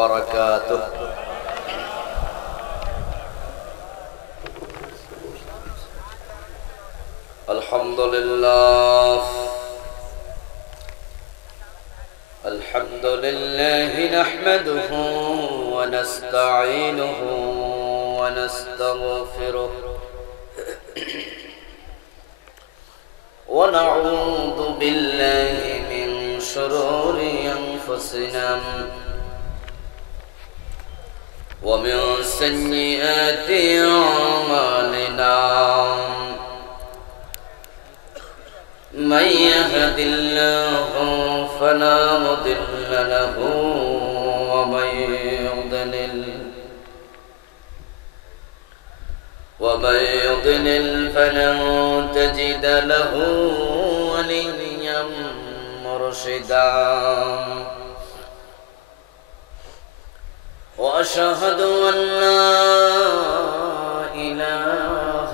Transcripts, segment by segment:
وبركاته. الحمد لله نحمده ونستعينه ونستغفره ونعوذ بالله من شرور أنفسنا ومن سيئات أعمالنا. من يهد الله فلا مضل له ومن يضلل فلن تجد له وليا مرشدا. وأشهد أن لا إله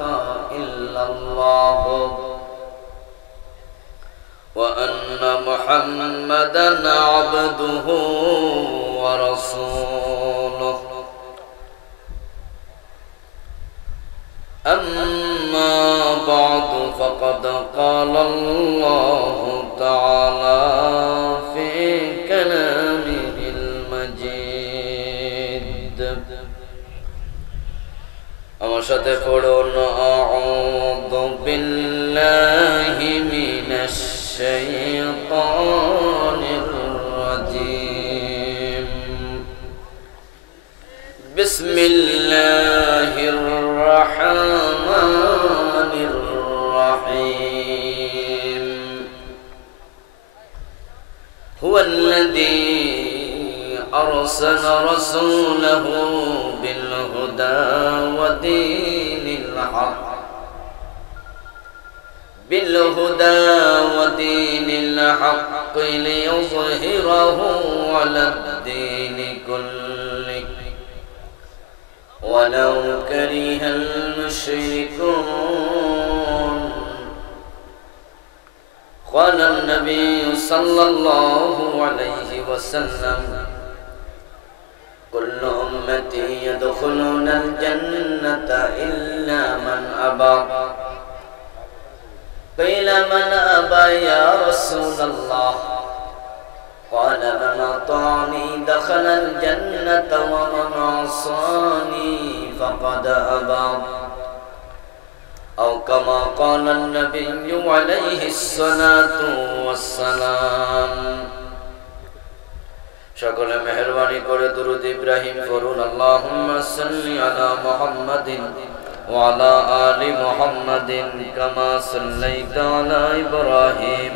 إلا الله وأن محمدا عبده ورسوله. أما بعد فقد قال الله تعالى في كلامه المجيد. আমার সাথে পড়ুন আউযু বিল্লাহি মিনাশ শাইতানির রাজীম। বিসমিল্লাহির রহমানির রহিম। হুয়াল্লাযী আরসালা রাসূলাহু বিল হুদা ওয়া দীনিল হক ودين الحق ليظهره على الدين كله ولو كره المشركون. قال النبي صلى الله عليه وسلم: كل أمتي يدخلون الجنة إلا من أبى. قيل من أبى يا رسول الله؟ قال من أطاعني دخل الجنة ومن عصاني فقد أبى. أو كما قال النبي عليه الصلاة والسلام. সকলে মেহেরবানি করে দুরূদ ইব্রাহিম পড়ুন। আল্লাহুম্মা সাল্লি আলা মুহাম্মাদিন وعلى آل محمد كما صليت على إبراهيم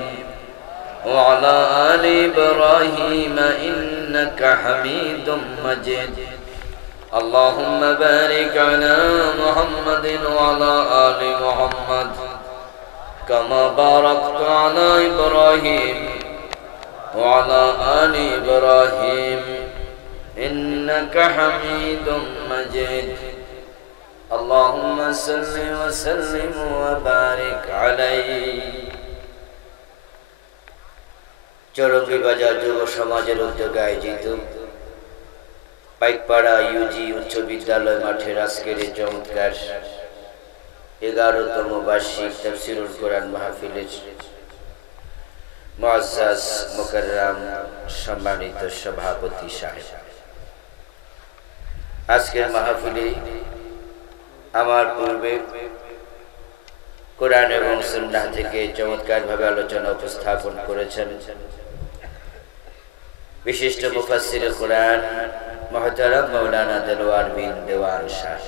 وعلى آل إبراهيم إنك حميد مجيد. اللهم بارك على محمد وعلى آل محمد كما باركت على إبراهيم وعلى آل إبراهيم إنك حميد مجيد. اللهم صل وسلم وبارك عليه. চরঙ্গী বাজার যুব সমাজের উদ্যোগে আয়োজিত পাইকপাড়া ইউজি উচ্চ বিদ্যালয় মাঠের আজকের এই চমৎকার 11তম বার্ষিক তাফসীরুল কোরআন মাহফিলের মুআজ্জাজ মুকাররম সম্মানিত সভাপতি সাহেব, আজকের মাহফিলে আমার পূর্বে কোরআন এবং সুন্নাহ থেকে চমৎকারভাবে আলোচনা উপস্থাপন করেছেন বিশিষ্ট মুফাসসির কোরআন মুহতারাম মাওলানা দেলোয়ার বিন দেওয়ান শাহ।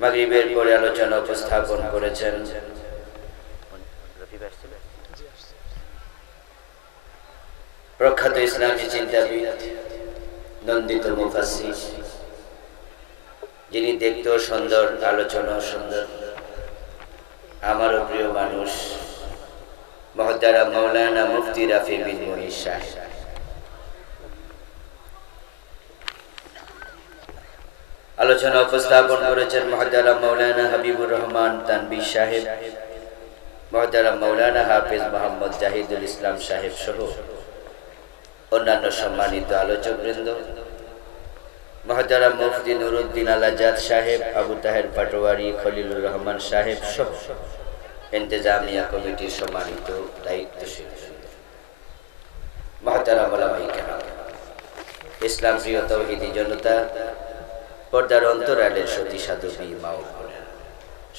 মাগরিবের পরে আলোচনা উপস্থাপন করেছেন প্রখ্যাত ইসলামী চিন্তাবিদ নন্দিত মুফাসসির, যিনি দেখতেও সুন্দর, আলোচনা সুন্দর, আমারও প্রিয় মানুষ মুহতারাম মাওলানা মুফতি রাফি বিন মুনির সাহেব। আলোচনা উপস্থাপন করেছেন মুহতারাম মাওলানা হাবিবুর রহমান তানভী সাহেব, মুহতারাম মাওলানা হাফেজ মোহাম্মদ জাহিদুল ইসলাম সাহেব সহ অন্যান্য সম্মানিত আলোচকবৃন্দ, মহতারাম মুফতি নুরুদ্দিন আল আজাদ সাহেব, আবু তাহের পাটোয়ারি, খলিলুর রহমান সাহেব সহ ইন্তেজামিয়া কমিটির সম্মানিত দায়িত্বশীল, মহতারাম ওলামায়ে কেরাম, ইসলাম প্রিয় তৌহিদি জনতা, পর্দার অন্তরালের সতী সাধবী মা ও বোনেরা,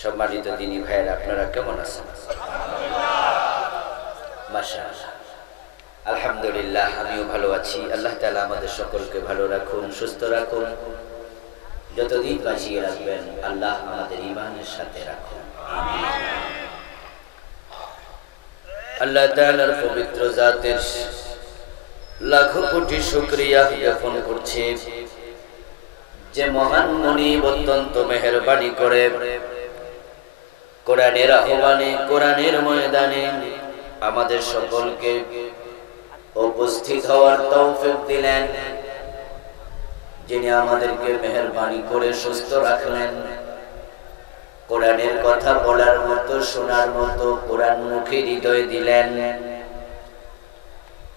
সম্মানিত দিনী ভাইয়েরা, আপনারা কেমন আছেন? মাশাআল্লাহ, আলহামদুলিল্লাহ, আমিও ভালো আছি। আল্লাহ তাআলা আমাদের সকলকে ভালো রাখুন, সুস্থ রাখুন, যতদিন বাঁচিয়ে রাখবেন আল্লাহ আমাদের ঈমানের সাথে রাখুন, আমিন। আল্লাহ তাআলার পবিত্র জাতের লাখো কোটি শুকরিয়া জ্ঞাপন করছি যে মহান মনিব অত্যন্ত মেহেরবানি করে কোরআনের আহ্বানে, কোরআনের ময়দানে আমাদের সকলকে উপস্থিত হওয়ার তৌফিক দিলেন, যিনি আমাদেরকে মেহেরবানি করে সুস্থ রাখলেন, কোরআনের কথা বলার মতো, শোনার মতো কোরআনমুখী হৃদয় দিলেন।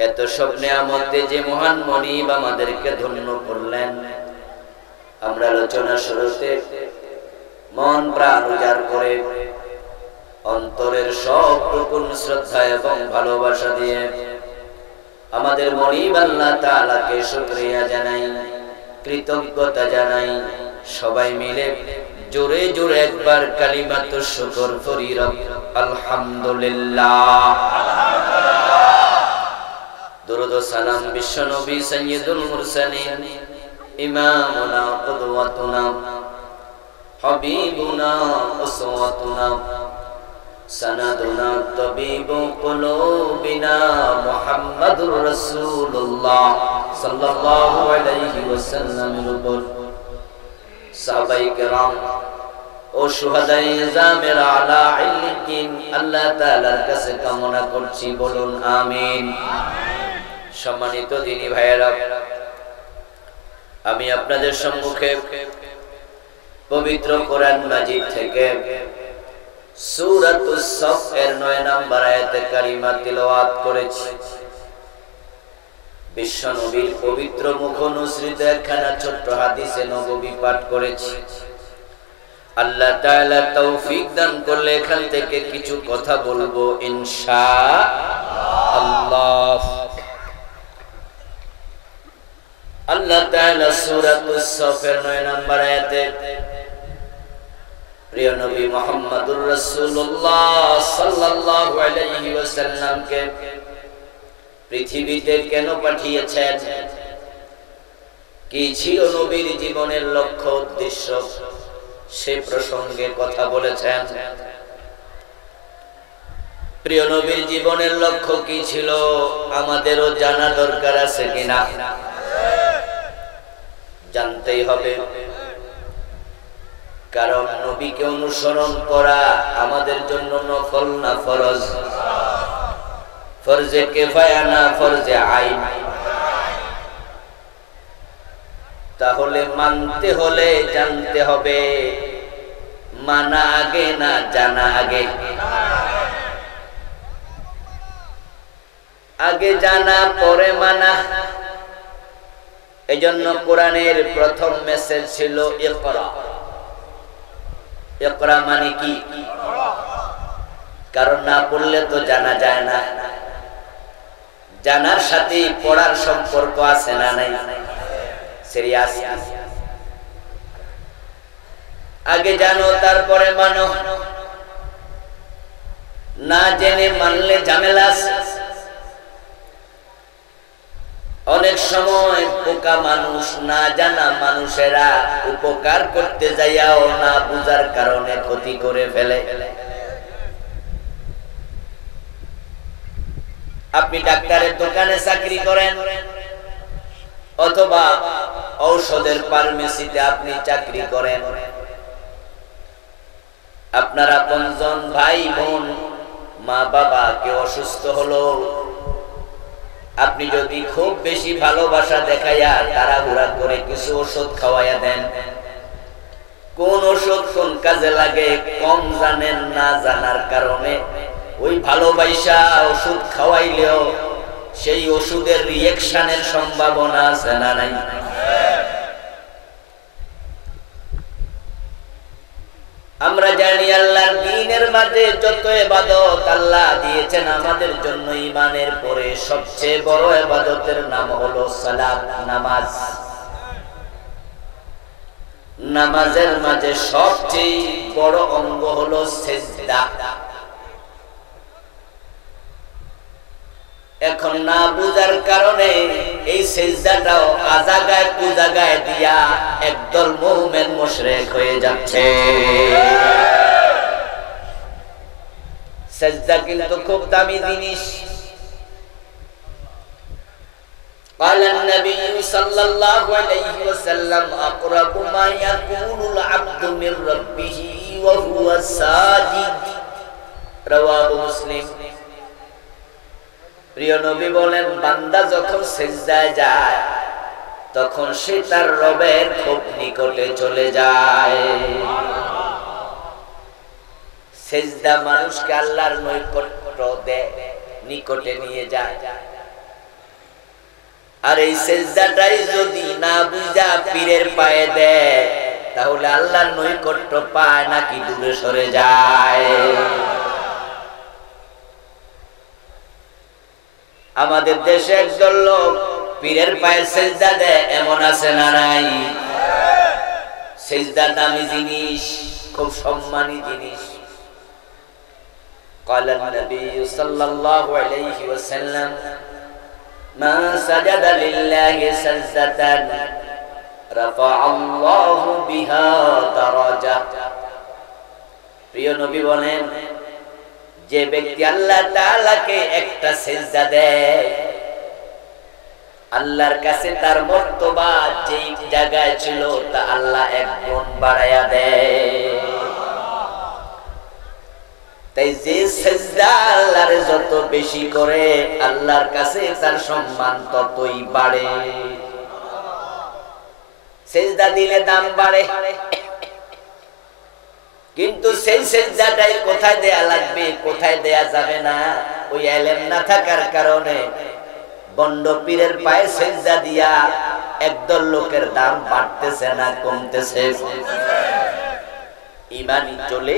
এত সব নিয়ামতে যে মহান মনিব আমাদেরকে ধন্য করলেন, আমরা আলোচনা শুরুতে মন প্রাণ উজাড় করে অন্তরের সব রকম শ্রদ্ধা এবং ভালোবাসা দিয়ে আমাদের মনিব আল্লাহ তাআলাকে শুকরিয়া জানাই, কৃতজ্ঞতা জানাই। সবাই মিলে জোরে জোরে একবার কালিমাতুশ শুকর পড়ি, আলহামদুলিল্লাহ। দুরূদ ও সালাম বিশ্ব নবী সাইয়্যিদুল মুরসালিন, ইমামুনা কুদওয়াতুনা হাবিবুনা উসওয়াতুনা সানাদুনা তাবিবু কুলুবিনা মুহাম্মাদুর রাসূলুল্লাহ সাল্লাল্লাহু আলাইহি ওয়াসাল্লামের উপর সাহাবায়ে কেরাম ও শুহাদায়ে জামের আলা ইল্লিকিন আল্লাহ তাআলার কাছে কামনা করছি, বলুন আমিন। সম্মানিত দিনী ভাইয়েরা, আমি আপনাদের সম্মুখে পবিত্র কোরআন মাজিদ থেকে সূরাতুস সফ এর 9 নম্বর আয়াতে কারিমা তিলাওয়াত করেছি। বিশ্ব নবীর পবিত্র মুখ অনুসৃত একখানা ছোট্ট হাদিসে নববী পাঠ করেছি। আল্লাহ তাআলা তৌফিক দান করলে এখান থেকে কিছু কথা বলবো ইনশাআল্লাহ। আল্লাহ তাআলা সূরাতুস সফের 9 নম্বর আয়াতে প্রিয় নবী মুহাম্মদুর রাসূলুল্লাহ সাল্লাল্লাহু আলাইহি ওয়াসাল্লামকে পৃথিবীতে কেন পাঠিয়েছেন, কি ছিল নবীর জীবনের লক্ষ্য উদ্দেশ্য, সে প্রসঙ্গে কথা বলেছেন। প্রিয় নবীর জীবনের লক্ষ্য কি ছিল আমাদেরও জানা দরকার আছে কিনা? জানতেই হবে, কারণ নবীকে অনুসরণ করা আমাদের জন্য নফল না ফরজ? ফরজে কিফায়া না ফরজে আইন? তাহলে মানতে হলে জানতে হবে, মানা আগে না জানা আগে? আগে জানা পরে মানা। এজন্য কোরআনের প্রথম মেসেজ ছিল ইকরা। ইকরা মানে কি? কারণ না পড়লে তো জানা যায় না। জানার সাথে পড়ার সম্পর্ক আছে না নাই? সিরিয়াস। আগে জানো তারপরে মানো, না জেনে মানলে ঝামেলা আছে। অনেক সময় বোকা মানুষ, না জানা মানুষেরা উপকার করতে যাইয়াও না বুঝার কারণে ক্ষতি করে ফেলে। আপনি ডাক্তারের দোকানে চাকরি করেন অথবা ঔষধের ফার্মেসিতে আপনি চাকরি করেন, আপনার আপনজন ভাই বোন মা বাবা কেউ অসুস্থ হলো, আপনি যদি খুব বেশি ভালোবাসা দেখাইয়া তাড়াহুড়া করে কিছু ওষুধ খাওয়াইয়া দেন, কোন ওষুধ কোন কাজে লাগে কম জানেন, না জানার কারণে ওই ভালোবাসা ওষুধ খাওয়াইলেও সেই ওষুধের রিঅ্যাকশনের সম্ভাবনা আছে না নাই? আমরা জানি আল্লাহর দ্বীনের মাঝে যত ইবাদত আল্লাহ দিয়েছেন আমাদের জন্য, ঈমানের পরে সবচেয়ে বড় ইবাদতের নাম হলো সালাত, নামাজ। নামাজের মাঝে সবচেয়ে বড় অঙ্গ হলো সিজদা। এখন না বুঝার কারণে এই সিজদাটাও আজাগায় কুজাগায় দিয়া একদল মুমিন মুশরিক হয়ে যাচ্ছে। সিজদা কিন্তু খুব দামি জিনিস। قال النبي صلى الله عليه وسلم أقرب ما يكون العبد من ربه وهو ساجد رواه مسلم। প্রিয় নবী বলেন, বান্দা যখন সিজদায় যায় তখন সে তার রবের খুব নিকটে চলে যায়। সিজদা মানুষকে আল্লাহর নৈকট্য দেয়, নিকটে নিয়ে যায়। আর এই সিজদাটাই যদি না বুঝা পীরের পায়ে দেয় তাহলে আল্লাহর নৈকট্য পায় নাকি দূরে সরে যায়। আমাদের দেশে একদল লোক পীরের পায়ে সিজদা দেয়, এমন আছে না নাই? সিজদা দামি জিনিস, খুব সম্মানী জিনিস। قال النبي صلى الله عليه وسلم من سجد لله سجدة رفع الله بها درجة। প্রিয় নবী বলেন, যে ব্যক্তি আল্লাহ তাআলাকে একটা সিজদা দেয় আল্লাহর কাছে তার মর্তবা যেই জায়গায় ছিল তা আল্লাহ এক গুণ বাড়ায়া দেয়। তাই যে সিজদা আল্লাহর যত বেশি করে আল্লাহর কাছে তার সম্মান ততই বাড়ে। সিজদা দিলে দাম বাড়ে, কিন্তু সেই সিজদাটাই কোথায় দেয়া লাগবে কোথায় দেয়া যাবে না ওই ইলম না থাকার কারণে বন্ড পীরের পায়ে সিজদা দিয়া একদল লোকের দাম বাড়তেছে না কমতেছে? ঈমানই চলে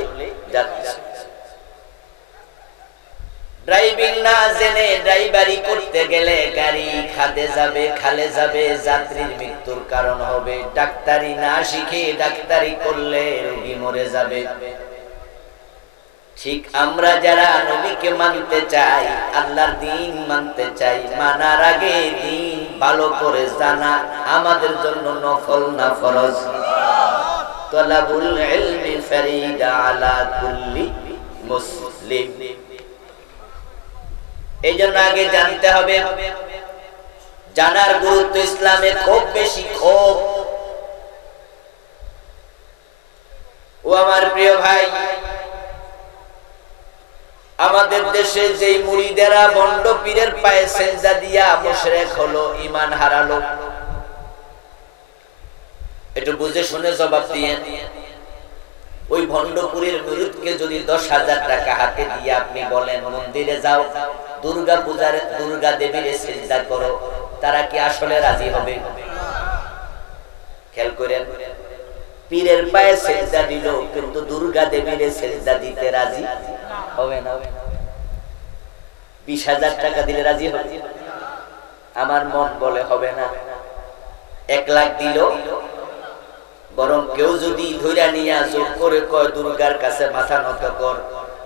যাচ্ছে। ড্রাইভিং না জেনে ড্রাইভারি করতে গেলে গাড়ি খাদে যাবে, খালে যাবে, যাত্রীর মৃত্যুর কারণ হবে। ডাক্তারি না শিখে ডাক্তারি করলে রোগী মরে যাবে। ঠিক আমরা যারা নবীকে মানতে চাই, আল্লাহর দ্বীন মানতে চাই, মানার আগে দ্বীন ভালো করে জানা আমাদের জন্য নফল না ফরজ। তালাবুল ইলমি ফরিদা আলা কুল্লি মুসলিম। এই জন্য আগে জানতে হবে, জানার গুরুত্ব ইসলামে খুব বেশি। খুব। ও আমার প্রিয় ভাই, আমাদের দেশে যেই মুরিদেরা বন্ড পীরের পায়ে সিজদা দিয়া মুশরিক হলো, ঈমান হারালো, একটু বুঝে শুনে জবাব দিয়েন। ওই ভণ্ডপুরীর মুরিদকে যদি 10,000 টাকা হাতে দিয়ে আপনি বলেন মন্দিরে যাও, দুর্গা পূজার দুর্গা দেবীর সিজদা করো, তারা কি আসলে রাজি হবে? খেয়াল করেন, পীরের পায়ে সিজদা দিল কিন্তু দুর্গা দেবীর সিজদা দিতে রাজি হবে না। 20,000 টাকা দিলে রাজি হবে? আমার মন বলে হবে না। 1 লাখ দিল, বরং কেউ যদি ধইরা নিয়া জোর করে কয় দুর্গার কাছে মাথা নত কর,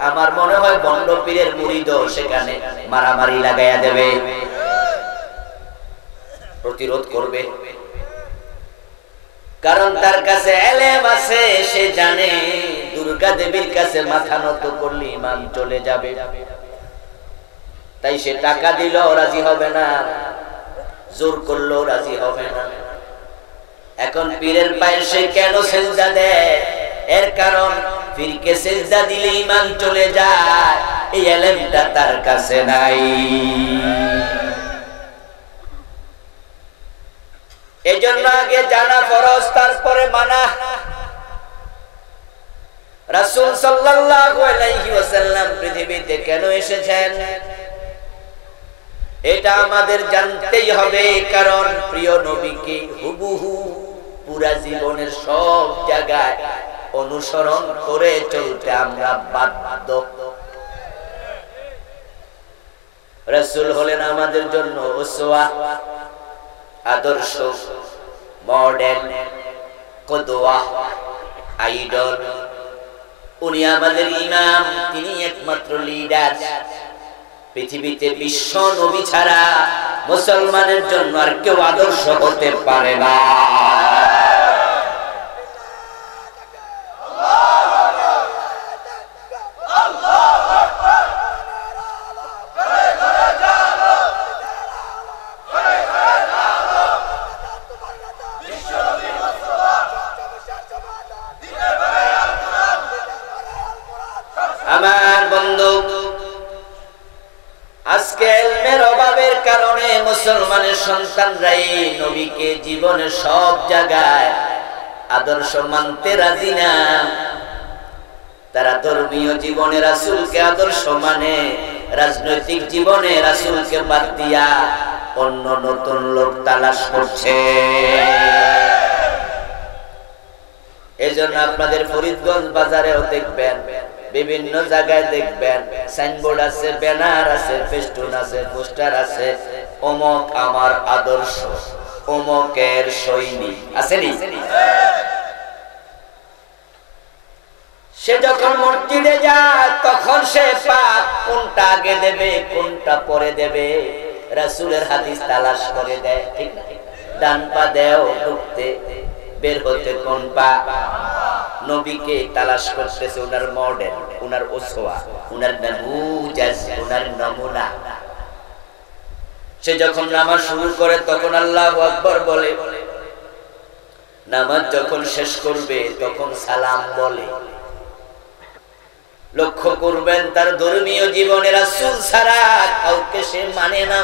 আমার মনে হয় বন্ড পীরের মুরিদও সেখানে মারামারি লাগাইয়া দেবে, প্রতিরোধ করবে। কারণ তার কাছে ইলম আছে, সে জানে দুর্গা দেবীর কাছে মাথা নত করলে ঈমান চলে যাবে। তাই সে টাকা দিলেও রাজি হবে না, জোর করলেও রাজি হবে না। এখন পীরের পায়ে সে কেন সিজদা দেয়? এর কারণ পীরকে সিজদা দিলে ঈমান চলে যায়, এই ইলমটা তার কাছে নাই। এজন্য আগে জানা ফরজ, তারপরে মানা। রাসূল সাল্লাল্লাহু আলাইহি ওয়াসাল্লাম পৃথিবীতে কেন এসেছেন? এটা আমাদের জানতেই হবে, কারণ প্রিয় নবীকে হুবহু পুরা জীবনের সব জায়গায় অনুসরণ করে চলতে আমরা বাধ্য। রাসূল হলেন আমাদের জন্য উসওয়া, আদর্শ, মডেল, কদওয়া, আইডল। উনি আমাদের ইমাম, তিনি একমাত্র লিডার। পৃথিবীতে বিশ্ব নবী ছাড়া মুসলমানের জন্য আর কেউ আদর্শ হতে পারে না। আমার বন্ধু, আজকে ইলমের অভাবের কারণে মুসলমানের সন্তানরাই নবীকে জীবনের সব জায়গায় আদর্শ মানতে রাজি না। তারা ধর্মীয় জীবনে রাসূলকে আদর্শ মানে, রাজনৈতিক জীবনে রাসূলকে বাদ দিয়া অন্য নতুন লোক তালাশ করছে। এজন্য আপনাদের ফরিদগঞ্জ বাজারেও দেখবেন, বিভিন্ন জায়গায় দেখবেন সাইনবোর্ড আছে, ব্যানার আছে, ফেস্টুন আছে, পোস্টার আছে, অমুক আমার আদর্শ, অমুকের সৈনিক আছে নি? সে যখন মসজিদে যায় তখন সে পাক কোনটা আগে দেবে কোনটা পরে দেবে রাসূলের হাদিস তালাশ করে দেয়, ঠিক না? ডান পা দেও ঢুকতে, বের হতে কোন পা? নবীকে তালাশ করতেছে, উনার মডেল, উনার উসওয়া, উনার নামুজাজ, উনার নমুনা। সে যখন নামাজ শুরু করে তখন আল্লাহু আকবার বলে, নামাজ যখন শেষ করবে তখন সালাম বলে। লক্ষ্য করবেন তার ধর্মীয় জীবনে রাসূল ছাড়া কাউকে সে মানে না।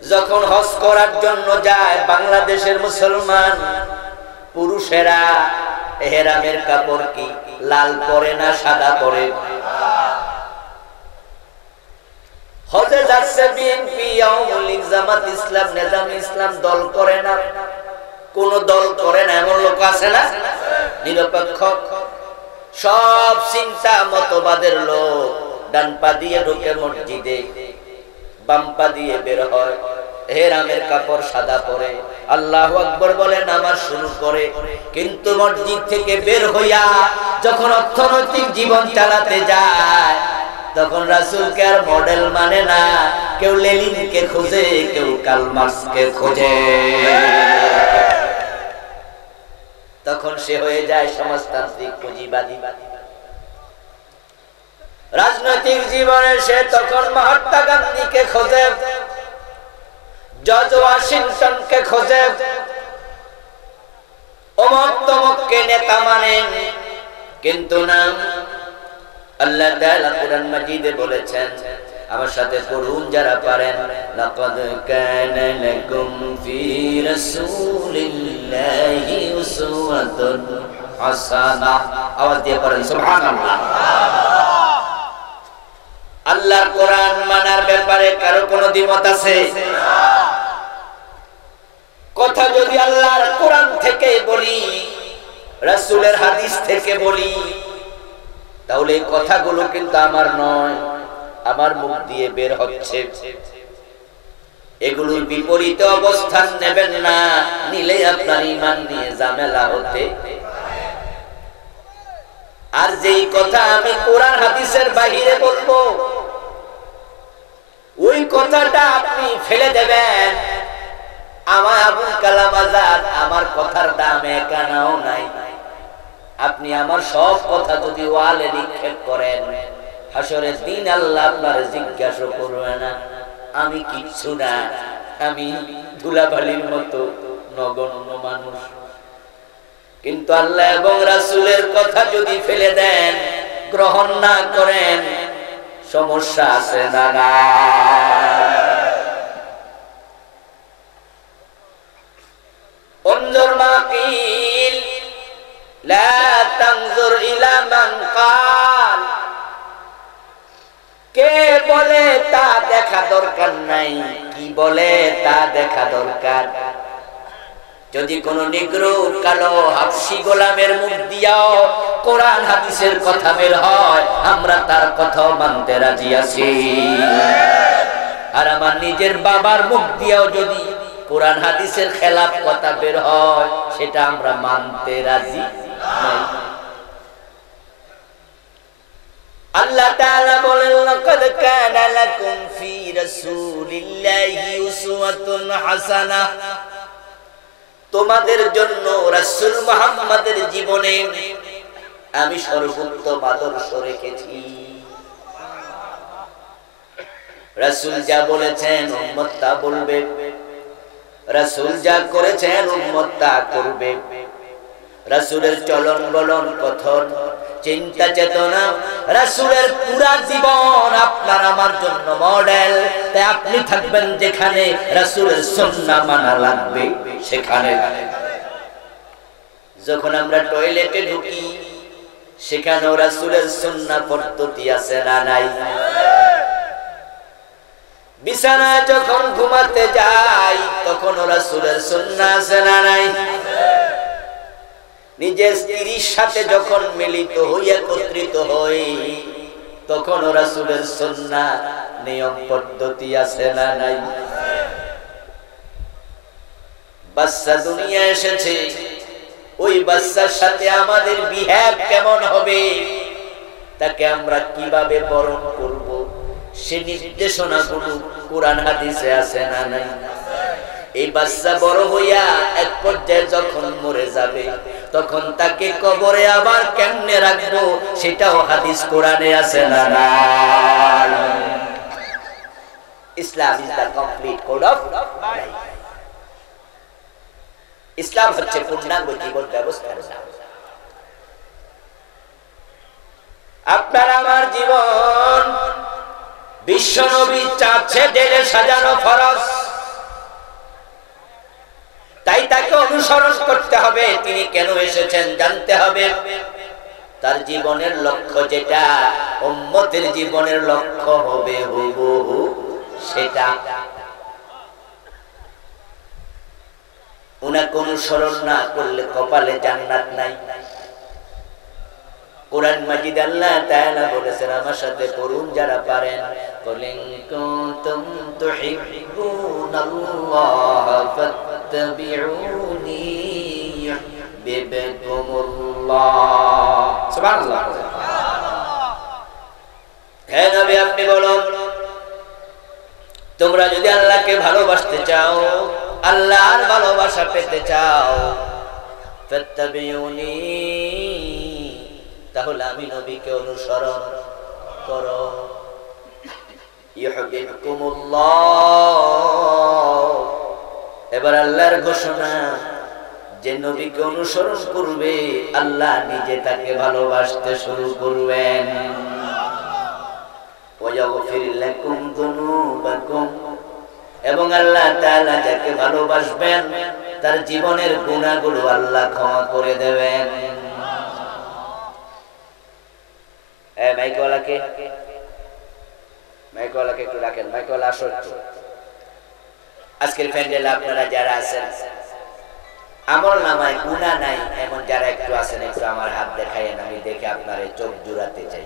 যখন হজ করার জন্য যায় বাংলাদেশের মুসলমান পুরুষেরা ইহরামের কাপড় কি লাল পরে না সাদা পরে? হজে যাচ্ছে বিএনপি, আওয়ামী লীগ, জামাত ইসলাম, নেজাম ইসলাম দল করে না, কোন দল করে না, এমন লোক আছে না? নিরপেক্ষ সব চিন্তা মতবাদের লোক ডান পা দিয়ে ঢুকে মসজিদে, বাম পা দিয়ে বের হয়, ইহরামের কাপড় সাদা পরে, আল্লাহু আকবার বলে নামাজ শুরু করে। কিন্তু মসজিদ থেকে বের হইয়া যখন অর্থনৈতিক জীবন চালাতে যায় তখন রাসূলকে আর মডেল মানে না। কেউ লেনিনকে খোঁজে, কেউ কার্ল মার্কসকে খোঁজে। তখন সে হয়ে যায় সমাজতান্ত্রিক পুঁজিবাদী। রাজনৈতিক জীবনে সে তখন মহাত্মা গান্ধীকে খোঁজে, জর্জ ওয়াশিংটনকে খোঁজে, অমুক তমুককে নেতা মানে। কিন্তু না, আল্লাহ তাআলা কুরআন মাজিদে বলেছেন, আমার সাথে পড়ুন যারা পারেন, লাকাদ কানা লাকুম ফি রাসূলিল্লাহি উসওয়াতুন হাসানাহ। আওয়াজ দিয়ে পড়েন সুবহানাল্লাহ। আল্লাহর কোরআন মানার ব্যাপারে কারো কোনো দ্বিমত আছে? কথা যদি আল্লাহর কোরআন থেকে বলি, রাসূলের হাদিস থেকে বলি, তাহলে এই কথাগুলো কিন্তু আমার নয়, আমার মুখ দিয়ে বের হচ্ছে। এগুলোর বিপরীতে অবস্থান নেবেন না, নিলে আপনার ঈমান নিয়ে ঝামেলা হতে। আর যেই কথা আমি কোরআন হাদিসের বাইরে বলবো, ওই কথাটা আপনি ফেলে দেবেন। আমার আবুল কালাম আজাদ, আমার কথার দাম এক আনাও নাই। আপনি আমার সব কথা যদি ওয়ালে নিক্ষেপ করেন, হাসরের দিন আল্লাহ আপনার জিজ্ঞাসা করবে না, আমি কিচ্ছু না, আমি ধুলাবালির মতো নগণ্য মানুষ। কিন্তু আল্লাহ এবং রাসূলের কথা যদি ফেলে দেন, গ্রহণ না করেন, সমস্যা আছে না? না। انظر ما قيل لا تنظر الى من قال, কে বলে তা দেখ দেখা দরকার নাই, কি বলে তা দেখা দরকার। যদি কোন নিগ্রো কালো হাবশি গোলামের মুখ দিয়াও কোরআন হাদিসের কথা বের হয়, আমরা তার কথা মানতে রাজি আছি। আর আমার নিজের বাবার মুখ দিয়াও যদি কোরআন হাদিসের খেলাফ কথা বের হয়, সেটা আমরা মানতে রাজি নাই। আল্লাহ তাআলা বলেন, লাকাদ কানা লাকুম ফি রাসূলিল্লাহি উসওয়াতুন হাসানাহ, তোমাদের জন্য রাসূল মুহাম্মাদের জীবনে আমি সর্বোত্তম আদর্শ রেখেছি। রাসূল যা বলেছেন উম্মত তা বলবে, রাসূল যা করেছেন উম্মত তা করবে। রাসূলের চলন বলন কথন চিন্তা চেতনা, রাসূলের পুরা জীবন আপনার আমার জন্য মডেল। তাই আপনি থাকবেন যেখানে রাসূলের সুন্নাহ মানা লাগবে সেখানে। যখন আমরা টয়লেটে ঢুকি সেখানেও রাসূলের সুন্নাহ পদ্ধতি আছে না নাই? বিছানায় যখন ঘুমাতে যাই তখন রাসূলের সুন্নাহ আছে না নাই? নিজের স্ত্রীর সাথে যখন মিলিত হই একত্রিত হই তখন রাসূলের সুন্নাহ নিয়ম পদ্ধতি আছে না নাই? বাচ্চা দুনিয়া এসেছে, ওই বাচ্চার সাথে আমাদের বিহেভ কেমন হবে, তাকে আমরা কিভাবে বরণ করব, সে নির্দেশনাগুলো কোরআন হাদিসে আছে না নাই? এই বাচ্চা বড় হইয়া এক পর্যায়ে যখন মরে যাবে তখন তাকে কবরে আবার কেমনে রাখবো সেটাও হাদিস কোরআনে আছে না নাই? Islam is the complete code of life. ইসলাম হচ্ছে পূর্ণাঙ্গ জীবন ব্যবস্থার নাম। আপনার আমার জীবন বিশ্বনবী চাচ্ছে ঢেলে সাজানো ফরজ, তাই তাকে অনুসরণ করতে হবে। তিনি কেন এসেছেন জানতে হবে। তার জীবনের লক্ষ্য যেটা উম্মতের জীবনের লক্ষ্য হবে হুবহু সেটা। উনাকে অনুসরণ না করলে কপালে জান্নাত নাই। কোরআন মাজিদ আল্লাহ তাআলা বলেছেন, আমার সাথে পড়ুন যারা পারেন, কুলিন কুনতুম তুহিব্বুনাল্লাহ ফাত্তাবিউনি ইউহিব্বুকুমুল্লাহ। সুবহানাল্লাহ। হে নবী আপনি বলুন, তোমরা যদি আল্লাহকে ভালোবাসতে চাও, আল্লাহর ভালোবাসা পেতে চাও, ফাত্তাবিউনি, তাহলে আমি নবীকে অনুসরণ করো। ইউহিব্বুকুমুল্লাহ। এবার আল্লাহর ঘোষণা যে নবীকে অনুসরণ করবে আল্লাহ নিজে তাকে ভালোবাসতে শুরু করবেন। ওয়ায়াগফির লাকুম যুনুবাকুম, এবং আল্লাহ তাআলা যাকে ভালোবাসবেন তার জীবনের গুনাহগুলো আল্লাহ ক্ষমা করে দেবেন। মাইকওয়ালাকে একটু রাখেন, মাইকওয়ালা আসো একটু। আজকের প্যান্ডেলে আপনারা যারা আছেন আমল নামায় গুনাহ নাই এমন যারা একটু আছেন, একটু আমার হাত দেখায়েন, আমি দেখে আপনার চোখ জুড়াতে চাই।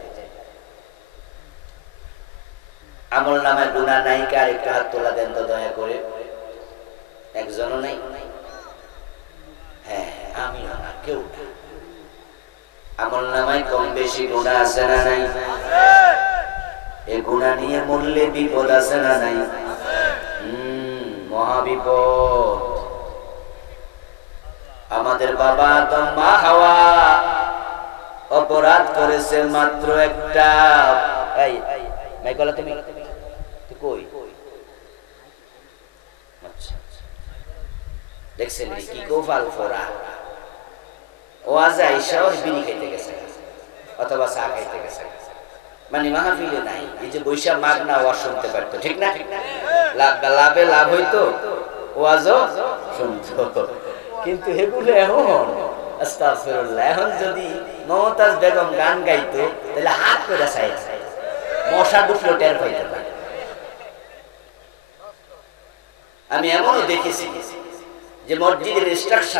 আমল নামায় গুনাহ নাই কার? একটু হাত তোলা দেন তো দয়া করে। একজনও নাই? হ্যাঁ, আমিও না, কেউ না। আমল নামায় কম বেশি গুনাহ আছে না নাই? এই গুনাহ নিয়ে মরলে বিপদ আছে না নাই? মহাবিপদ। আমাদের বাবা আদম মা হাওয়া অপরাধ করেছে মাত্র একটা। এই মাইকলা তুমি কই? আচ্ছা, দেখছেন কি গোফাল ফোরা। ও আজ আইসা ওর বিড়ি খাইতে গেছে অথবা চা খাইতে গেছে, মানে মাহফিলে নাই। এই যে বৈশাখ মাঘ না ওয়াজ শুনতে পারতো, ঠিক না? লাভে লাভ হইতো, ওয়াজও শুনতো। কিন্তু এগুলো এখন আস্তাগফিরুল্লাহ, এখন যদি মমতাজ বেগম গান গাইতো তাহলে হাত করে চাই মশা ঢুকলো টের পাইতে পারে। আমি এমনও দেখেছি যে মসজিদের ইনস্ট্রাকশন